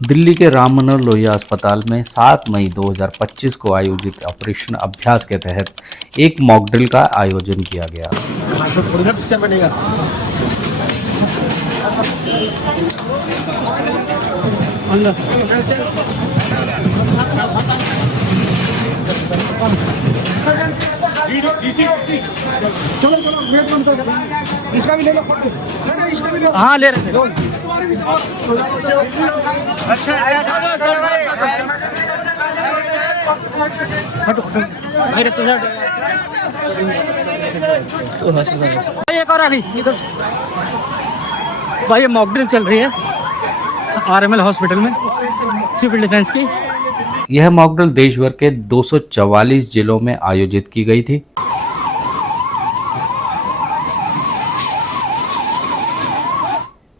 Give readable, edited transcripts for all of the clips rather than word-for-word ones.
दिल्ली के राम मनोहर लोहिया अस्पताल में 7 मई 2025 को आयोजित ऑपरेशन अभ्यास के तहत एक मॉक ड्रिल का आयोजन किया गया। इसका भी ले लो। हाँ ले रहे थे। भाई एक और आ गई इधर से। भाई ये मॉक ड्रिल चल रही है आरएमएल हॉस्पिटल में सिविल डिफेंस की। यह मॉक ड्रिल देश भर के 244 जिलों में आयोजित की गई थी,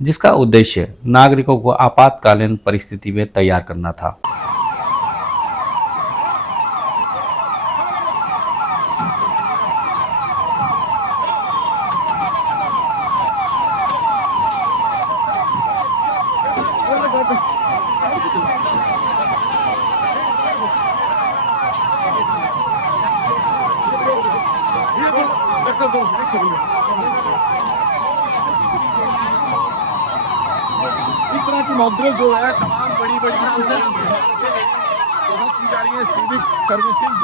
जिसका उद्देश्य नागरिकों को आपातकालीन परिस्थिति में तैयार करना था। इस तरह की मॉक ड्रिल जो है तमाम बड़ी बड़ी बहुत की जा रही है सिविक सर्विसेज।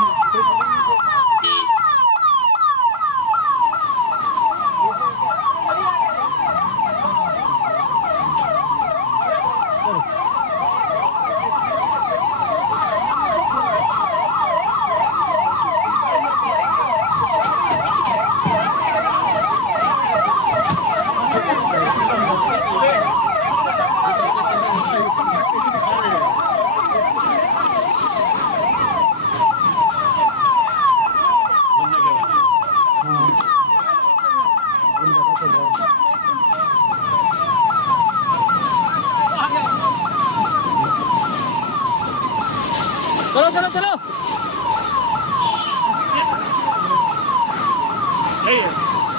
चलो चलो चलो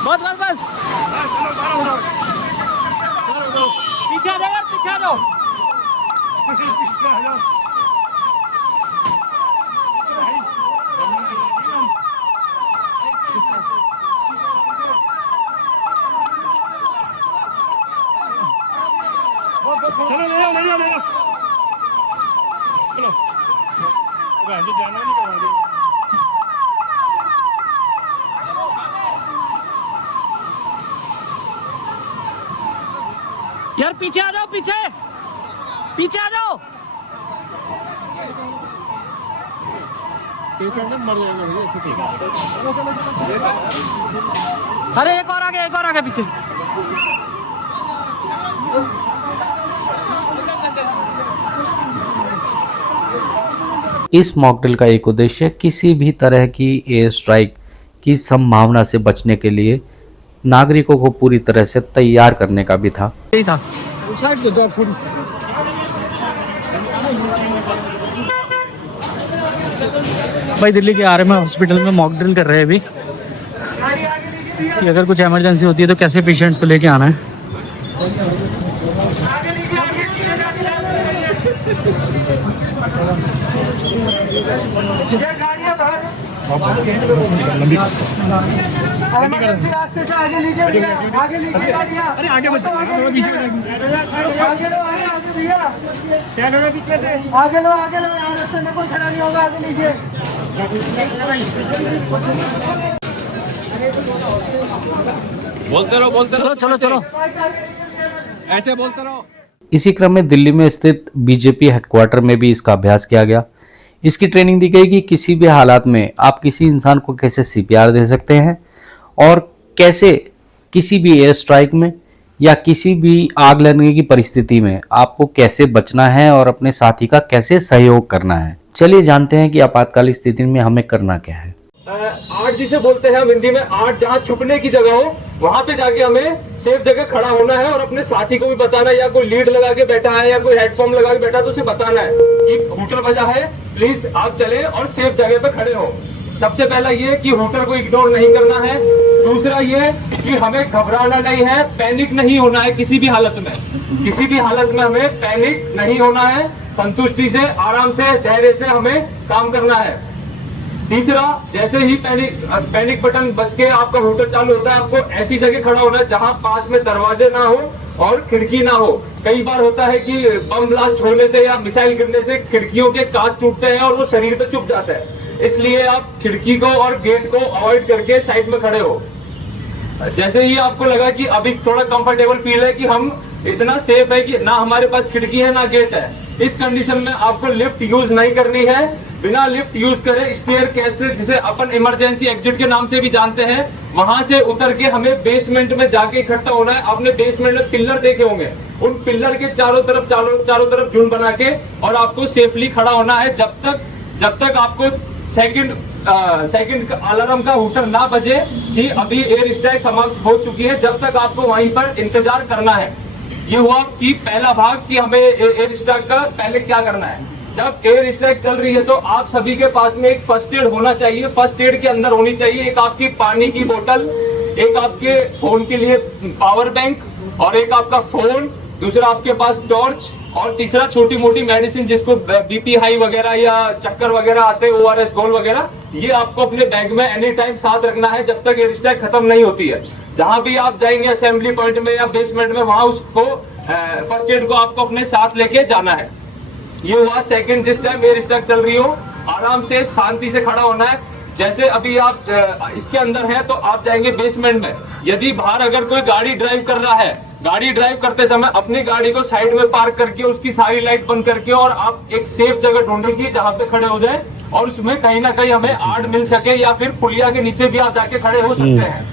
बस बस बस पीछे आ जाओ यार, पीछे आ जाओ। चलो ले लो ले लो ले लो चलो जाना नहीं करवा दी। यार पीछे आ जाओ, पीछे पीछे आ जाओ। मर जाएगा। अरे एक और आगे, एक और आगे पीछे। इस मॉक ड्रिल का एक उद्देश्य किसी भी तरह की एयर स्ट्राइक की संभावना से बचने के लिए नागरिकों को पूरी तरह से तैयार करने का भी था। यही था। भाई दिल्ली के आरएमएल हॉस्पिटल में मॉक ड्रिल कर रहे हैं अभी कि अगर कुछ इमरजेंसी होती है तो कैसे पेशेंट्स को लेके आना है। रास्ते से आगे लीजिए, आगे लीजिए गाड़ियां। अरे आगे बढ़ो, पीछे आगे लो, आगे भैया चलो ना पीछे से आगे लो यार, रास्ते में कोई खड़ा नहीं होगा, आगे लीजिए। बोलते रहो चलो चलो चलो ऐसे बोलते रहो। इसी क्रम में दिल्ली में स्थित बीजेपी हेडक्वार्टर में भी इसका अभ्यास किया गया। इसकी ट्रेनिंग दी गई कि किसी भी हालात में आप किसी इंसान को कैसे सीपीआर दे सकते हैं और कैसे किसी भी एयर स्ट्राइक में या किसी भी आग लगने की परिस्थिति में आपको कैसे बचना है और अपने साथी का कैसे सहयोग करना है। चलिए जानते हैं कि आपातकालीन स्थिति में हमें करना क्या है। 8 जिसे बोलते हैं हम हिंदी में, 8 जहाँ छुपने की जगह हो वहां पे जाके हमें सेफ जगह खड़ा होना है और अपने साथी को भी बताना है, या कोई लीड लगा के बैठा है या कोई हेडफोन लगा के बैठा है तो उसे बताना है कि हूटर बजा है, प्लीज आप चले और सेफ जगह पे खड़े हो। सबसे पहला ये कि हूटर को इग्नोर नहीं करना है। दूसरा ये कि हमें घबराना नहीं है, पैनिक नहीं होना है किसी भी हालत में। किसी भी हालत में हमें पैनिक नहीं होना है, संतुष्टि से, आराम से, धैर्य से हमें काम करना है। तीसरा, जैसे ही पैनिक बटन बज के आपका हूटर चालू होता है, आपको ऐसी जगह खड़ा होना है जहां पास में दरवाजे ना हो और खिड़की ना हो। कई बार होता है कि बम ब्लास्ट होने से या मिसाइल गिरने से खिड़कियों के कांच टूटते हैं और वो शरीर पे चुभ जाता है, इसलिए आप खिड़की को और गेट को अवॉइड करके साइड में खड़े हो। जैसे ही आपको लगा कि अभी थोड़ा कंफर्टेबल फील है कि हम इतना सेफ है कि ना हमारे पास खिड़की है ना गेट है, इस कंडीशन में आपको लिफ्ट यूज नहीं करनी है। बिना लिफ्ट यूज करे स्टेयरकेस से, जिसे अपन इमरजेंसी एग्जिट के नाम से भी जानते हैं, वहां से उतर के हमें बेसमेंट में जाके इकट्ठा होना है। आपने बेसमेंट में पिलर देखे होंगे, उन पिलर के चारों तरफ झुंड बना के और आपको सेफली खड़ा होना है जब तक आपको सेकंड अलार्म का हूटर ना बजे कि अभी एयर स्ट्राइक समाप्त हो चुकी है, जब तक आपको वहीं पर इंतजार करना है। ये हुआ कि पहला भाग कि हमें एयर स्ट्राइक का पहले क्या करना है। जब एयर स्ट्राइक चल रही है तो आप सभी के पास में एक फर्स्ट एड होना चाहिए। फर्स्ट एड के अंदर होनी चाहिए एक आपकी पानी की बोतल, एक आपके फोन के लिए पावर बैंक और एक आपका फोन, दूसरा आपके पास टॉर्च और तीसरा छोटी मोटी मेडिसिन जिसको बीपी हाई वगैरह या चक्कर वगैरह आते हैं, ORS गोल वगैरह, ये आपको अपने बैग में एनी टाइम साथ रखना है जब तक एयर स्ट्राइक खत्म नहीं होती है। जहां भी आप जाएंगे असेंबली पॉइंट में या बेसमेंट में, वहां उसको फर्स्ट एड को आपको अपने साथ लेके जाना है। ये हुआ सेकंड, जिस टाइम एयर स्ट्राइक चल रही हो आराम से शांति से खड़ा होना है। जैसे अभी आप इसके अंदर हैं तो आप जाएंगे बेसमेंट में। यदि बाहर अगर कोई गाड़ी ड्राइव कर रहा है, गाड़ी ड्राइव करते समय अपनी गाड़ी को साइड में पार्क करके उसकी सारी लाइट बंद करके और आप एक सेफ जगह ढूंढेंगे जहां पे खड़े हो जाए और उसमें कहीं ना कहीं हमें आड़ मिल सके या फिर पुलिया के नीचे भी आप जाके खड़े हो सकते हैं।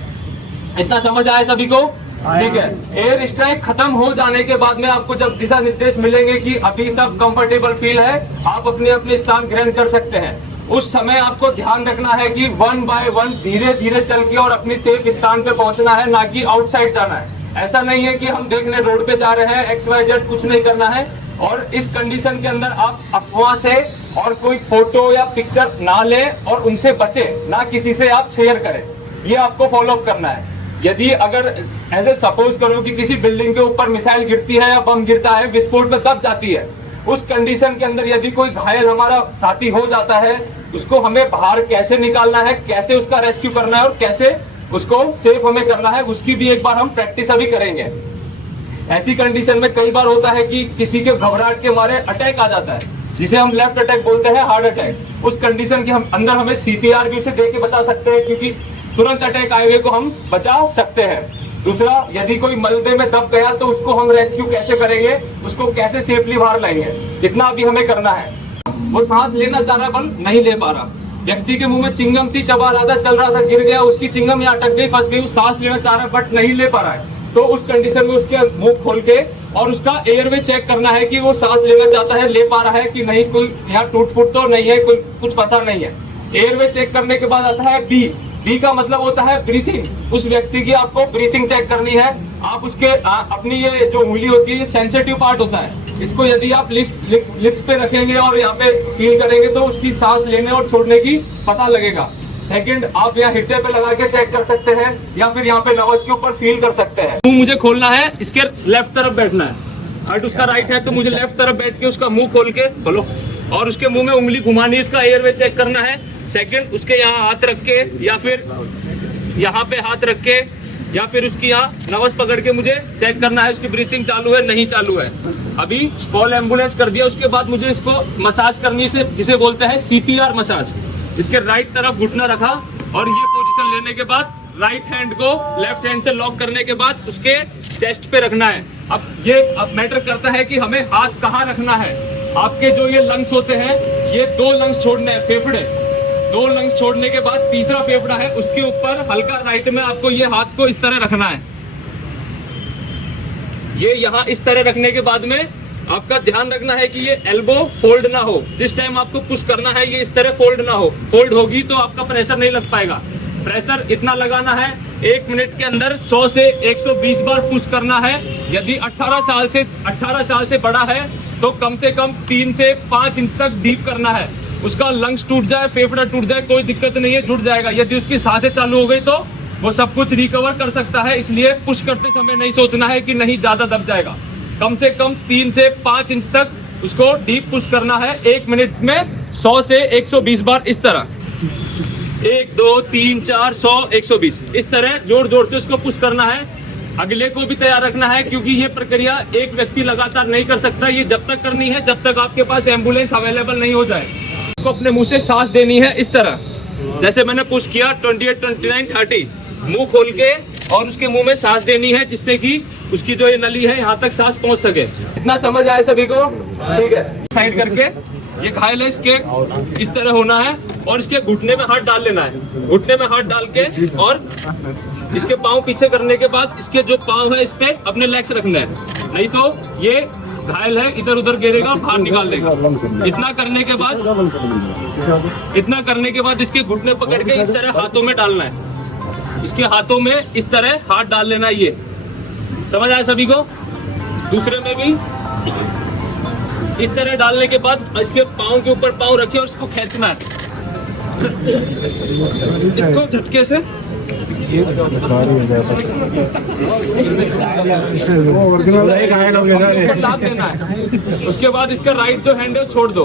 इतना समझ आया सभी को? ठीक है। एयर स्ट्राइक खत्म हो जाने के बाद में आपको जब दिशा निर्देश मिलेंगे कि अभी सब कंफर्टेबल फील है, आप अपने अपने स्थान ग्रहण कर सकते हैं, उस समय आपको ध्यान रखना है कि 1 बाय 1 धीरे धीरे चल के और अपनी सेफ स्थान पे पहुंचना है, ना कि आउटसाइड जाना है। ऐसा नहीं है कि हम देखने रोड पे जा रहे हैं, XYZ कुछ नहीं करना है। और इस कंडीशन के अंदर आप अफवाह से और कोई फोटो या पिक्चर ना लें और उनसे बचे, ना किसी से आप शेयर करें। ये आपको फॉलो अप करना है। यदि अगर ऐसे सपोज करो कि किसी बिल्डिंग के ऊपर मिसाइल गिरती है या बम गिरता है, विस्फोट में दब जाती है, उस कंडीशन के अंदर यदि कोई घायल हमारा साथी हो जाता है, उसको हमें बाहर कैसे निकालना है, कैसे उसका रेस्क्यू करना है और कैसे उसको सेफ हमें करना है, उसकी भी एक बार हम प्रैक्टिस अभी करेंगे। ऐसी कंडीशन में कई बार होता है कि किसी के घबराहट के मारे अटैक आ जाता है, जिसे हम लेफ्ट अटैक बोलते हैं, हार्ट अटैक। उस कंडीशन के हम अंदर हमें CPR भी उसे दे के बचा सकते हैं, क्योंकि तुरंत अटैक आए हुए को हम बचा सकते हैं। दूसरा, यदि कोई मलबे में दब गया तो उसको हम रेस्क्यू कैसे करेंगे, उसको कैसे सेफली बाहर लाएंगे, इतना अभी हमें करना है। वो सांस लेना चाह रहा पर नहीं ले पा रहा, व्यक्ति के मुंह में चिंगम थी, चबा रहा था, चल रहा था, गिर गया, उसकी चिंगम यहाँ अटक गई, फंस गई, वो सांस लेना चाह रहा है बट नहीं ले पा रहा है, तो उस कंडीशन में उसके मुंह खोल के और उसका एयरवे चेक करना है कि वो सांस लेना चाहता है, ले पा रहा है कि नहीं, कोई यहाँ टूट फूट तो नहीं है, कोई कुछ फंसा नहीं है। एयरवे चेक करने के बाद आता है बी का मतलब होता है ब्रीथिंग। उस व्यक्ति की आपको ब्रीथिंग चेक करनी है। आप उसके अपनी ये जो उंगली होती है, ये सेंसिटिव पार्ट होता है, इसको यदि आप लिप्स पे रखेंगे और यहाँ पे फील करेंगे तो उसकी सांस लेने और छोड़ने की पता लगेगा। सेकंड, आप यहाँ हिट्टे पे लगा के चेक कर सकते हैं या फिर यहाँ पे नवस के ऊपर फील कर सकते हैं। मुंह मुझे खोलना है, इसके लेफ्ट तरफ बैठना है, और उसका राइट है तो मुझे लेफ्ट तरफ बैठ के उसका मुंह खोल के खोलो और उसके मुंह में उंगली घुमानी है, उसका एयरवे चेक करना है। सेकंड, उसके यहाँ हाथ रख के या फिर यहाँ पे हाथ रख के या फिर उसकी यहाँ नवस पकड़ के मुझे चेक करना है उसकी ब्रीथिंग चालू है नहीं चालू है। अभी कॉल एम्बुलेंस कर दिया, उसके बाद मुझे इसको मसाज करनी है, जिसे बोलते हैं CPR मसाज। इसके राइट तरफ घुटना रखा और ये पोजीशन लेने के बाद राइट हैंड को लेफ्ट हैंड से लॉक करने के बाद उसके चेस्ट पे रखना है। अब मैटर करता है कि हमें हाथ कहाँ रखना है। आपके जो ये लंग्स होते हैं, ये 2 लंग्स छोड़ने हैं, फेफड़े 2 लंग्स छोड़ने के बाद तीसरा फेफड़ा है, उसके ऊपर हल्का राइट में आपको ये हाथ को इस तरह रखना है। ये यहाँ इस तरह रखने के बाद में आपका ध्यान रखना है कि ये एल्बो फोल्ड ना हो। जिस टाइम आपको पुश करना है ये इस तरह फोल्ड ना हो, फोल्ड होगी तो आपका प्रेशर नहीं लग पाएगा। प्रेशर इतना लगाना है, 1 मिनट के अंदर 100 से 120 बार पुश करना है। यदि 18 साल से बड़ा है तो कम से कम 3 से 5 इंच तक डीप करना है। उसका लंग्स टूट जाए, फेफड़ा टूट जाए, कोई दिक्कत नहीं है, जुड़ जाएगा। यदि उसकी सांसें चालू हो गई तो वो सब कुछ रिकवर कर सकता है। इसलिए पुश करते समय नहीं सोचना है कि नहीं ज्यादा दब जाएगा। कम से कम 3 से 5 इंच तक उसको डीप पुश करना है। 1 मिनट में 100 से 120 बार इस तरह, 1 2 3 4 100 120 इस तरह जोर जोर से उसको पुश करना है। अगले को भी तैयार रखना है, क्योंकि ये प्रक्रिया एक व्यक्ति लगातार नहीं कर सकता। ये जब तक करनी है जब तक आपके पास एम्बुलेंस अवेलेबल नहीं हो जाए। उसको अपने मुंह से सांस देनी है इस तरह, जैसे मैंने पुश किया 28 29 30, मुंह खोल के और उसके मुंह में सांस देनी है, जिससे कि उसकी जो ये नली है यहाँ तक सांस पहुँच सके। इतना समझ आए सभी को? ठीक है, साइड करके ये घायल है, इसके इस तरह होना है और इसके घुटने में हाथ डाल लेना है। घुटने में हाथ डाल के और इसके पाँव पीछे करने के बाद इसके जो पाँव है इस पे अपने लेग्स रखना है, नहीं तो ये घायल है, इधर उधर गिरेगा, बाहर निकाल देगा। इतना करने के बाद इसके घुटने पकड़ के इस तरह हाथों में डालना है। इसके हाथों में इस तरह हाथ डाल लेना है। ये समझ आया सभी को? दूसरे में भी इस तरह डालने के बाद इसके पाँव के ऊपर पाँव रखे और इसको खींचना है, इसको झटके से दाब देना है। उसके बाद इसका राइट जो हैंड है छोड़ दो,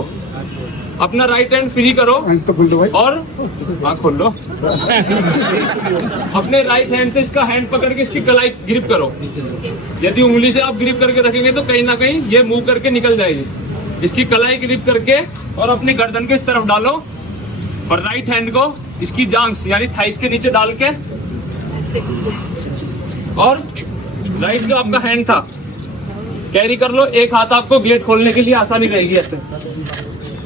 अपना राइट हैंड फ्री करो और आँख खोल लो। अपने राइट हैंड से इसका हैंड पकड़ के इसकी कलाई ग्रिप करो। यदि उंगली से आप ग्रिप करके रखेंगे तो कहीं ना कहीं ये मूव करके निकल जाएगी। इसकी कलाई ग्रिप करके और अपनी गर्दन के इस तरफ डालो और राइट हैंड को इसकी जांघ यानी थाइस के नीचे डाल के और राइट जो आपका हैंड था कैरी कर लो। एक हाथ आपको गेट खोलने के लिए आसानी रहेगी। ऐसे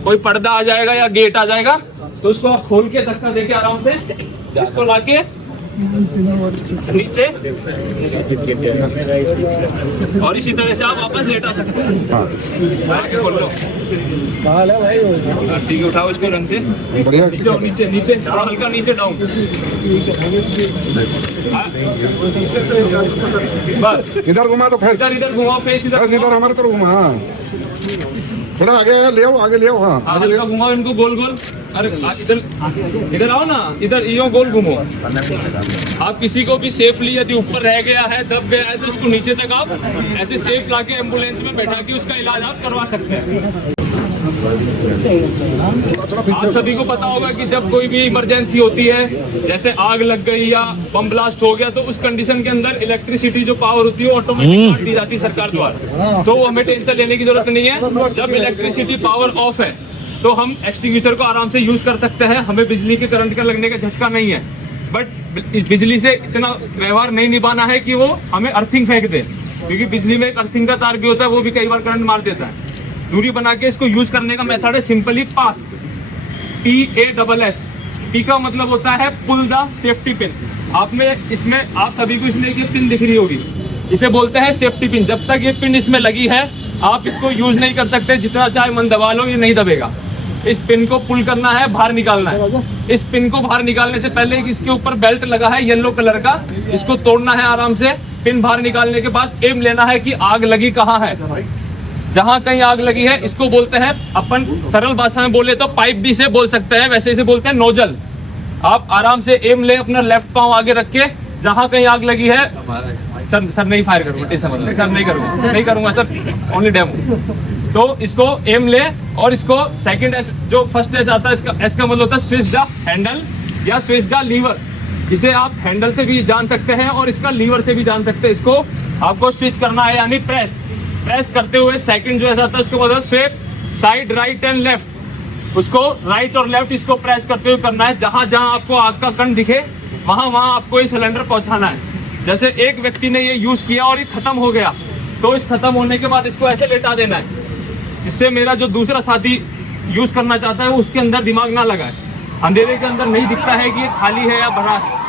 कोई पर्दा आ जाएगा या गेट आ जाएगा तो उसको आप खोल के धक्का देके आराम से इसको लाके नीचे और इसी तरह से आप वापस लेटा सकते हैं। आगे खोल लो, ठीक है, उठाओ इसको रंग से नीचे और नीचे नीचे थोड़ा हल्का नीचे डाउन, बस इधर घुमा तो फेस, इधर घुमाओ, फेस इधर हमारे तरफ घुमा, थोड़ा आगे ले आओ, आगे ले आओ। हाँ आगे ले आओ, घुमाओ इनको गोल गोल। अरे इधर आओ ना, इधर यूं गोल घूमो। आप किसी को भी सेफली यदि ऊपर रह गया है, दब गया है, तो उसको नीचे तक आप ऐसे सेफ लाके एम्बुलेंस में बैठा के उसका इलाज आप करवा सकते हैं। आप सभी को पता होगा कि जब कोई भी इमरजेंसी होती है, जैसे आग लग गई या बम ब्लास्ट हो गया, तो उस कंडीशन के अंदर इलेक्ट्रिसिटी जो पावर होती है ऑटोमेटिक काट दी जाती है सरकार द्वारा। तो हमें टेंशन लेने की जरूरत नहीं है। जब इलेक्ट्रिसिटी पावर ऑफ है तो हम एक्सटिंग्विशर को आराम से यूज कर सकते हैं। हमें बिजली के करंट का लगने का झटका नहीं है, बट बिजली से इतना व्यवहार नहीं निभाना है कि वो हमें अर्थिंग फेंक दे, क्योंकि बिजली में एक अर्थिंग का तार भी होता है, वो भी कई बार करंट मार देता है। दूरी बना के इसको यूज करने का मेथड है सिंपली पास, PASS। पी का मतलब होता है पुल द सेफ्टी पिन। आप में इसमें आप सभी को इसमें ये पिन दिख रही होगी, इसे बोलते हैं सेफ्टी पिन। जब तक ये पिन इसमें लगी है आप इसको यूज नहीं कर सकते, जितना चाहे मन दबा लो ये नहीं दबेगा। इस पिन को पुल करना है, बाहर निकालना है। इस पिन को बाहर निकालने से पहले इसके ऊपर बेल्ट लगा है येलो कलर का, इसको तोड़ना है आराम से। पिन बाहर निकालने के बाद एम लेना है कि आग लगी कहाँ है। जहां कहीं आग लगी है इसको बोलते हैं, अपन सरल भाषा में बोले तो पाइप भी से बोल सकते हैं, वैसे इसे बोलते हैं नोजल। आप आराम से एम ले, अपना लेफ्ट पांव आगे रख के, जहां कहीं आग लगी है, सर नहीं फायर करूंगा, सर नहीं करूंगा सर, ओनली डेमो। तो इसको एम ले और इसको सेकंड एस, जो फर्स्ट एस आता है, इसका एस का मतलब होता है स्विच द हैंडल या स्विच द लीवर। इसे आप हैंडल से भी जान सकते हैं और इसका लीवर से भी जान सकते हैं। इसको आपको स्विच करना है, यानी प्रेस करते हुए सेकंड जो ऐसा आता है उसको मतलब swipe side right and left. उसको राइट और लेफ्ट इसको प्रेस करते हुए करना है। जहां जहां आपको आग का कण दिखे वहां आपको ये सिलेंडर पहुंचाना है। जैसे एक व्यक्ति ने ये यूज किया और ये खत्म हो गया, तो इस खत्म होने के बाद इसको ऐसे लेटा देना है, इससे मेरा जो दूसरा साथी यूज करना चाहता है वो उसके अंदर दिमाग ना लगाए। अंधेरे के अंदर नहीं दिखता है कि ये खाली है या भरा है।